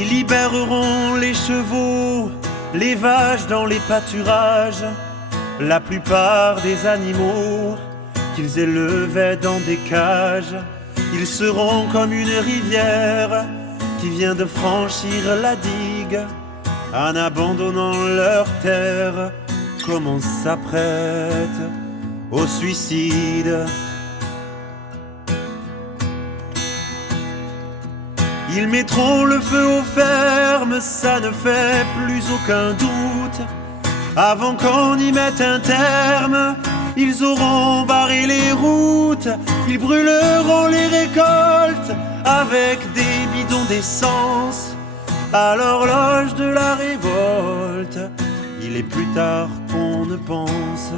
Ils libéreront les chevaux, les vaches dans les pâturages, la plupart des animaux qu'ils élevaient dans des cages. Ils seront comme une rivière qui vient de franchir la digue, en abandonnant leur terre, comme on s'apprête au suicide. Ils mettront le feu aux fermes, ça ne fait plus aucun doute. Avant qu'on y mette un terme, ils auront barré les routes. Ils brûleront les récoltes avec des bidons d'essence. À l'horloge de la révolte, il est plus tard qu'on ne pense.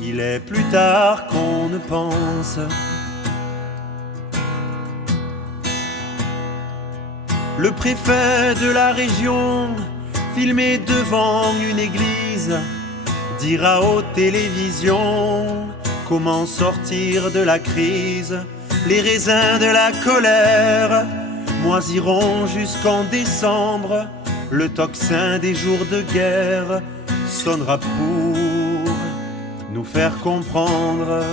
Il est plus tard qu'on ne pense. Le préfet de la région, filmé devant une église, dira aux télévisions comment sortir de la crise. Les raisins de la colère moisiront jusqu'en décembre. Le tocsin des jours de guerre sonnera pour nous faire comprendre.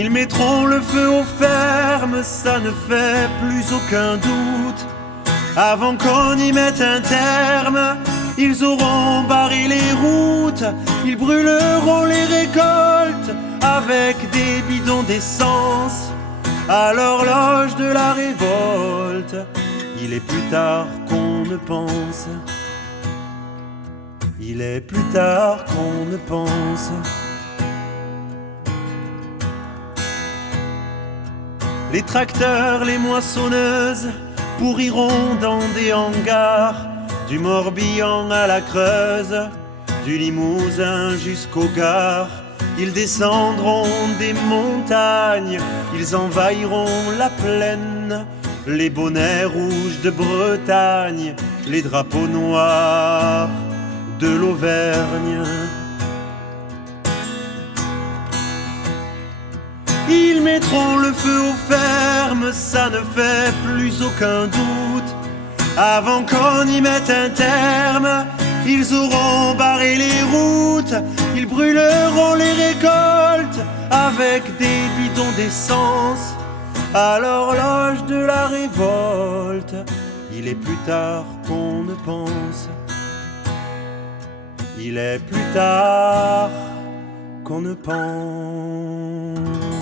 Ils mettront le feu aux fermes, ça ne fait plus aucun doute. Avant qu'on y mette un terme, ils auront barré les routes. Ils brûleront les récoltes avec des bidons d'essence. À l'horloge de la révolte, il est plus tard qu'on ne pense. Il est plus tard qu'on ne pense. Les tracteurs, les moissonneuses pourriront dans des hangars, du Morbihan à la Creuse, du Limousin jusqu'au Gard. Ils descendront des montagnes, ils envahiront la plaine, les bonnets rouges de Bretagne, les drapeaux noirs de l'Auvergne. Ils mettront le feu aux fermes, ça ne fait plus aucun doute. Avant qu'on y mette un terme, ils auront barré les routes. Ils brûleront les récoltes avec des bidons d'essence. À l'horloge de la révolte, il est plus tard qu'on ne pense. Il est plus tard qu'on ne pense.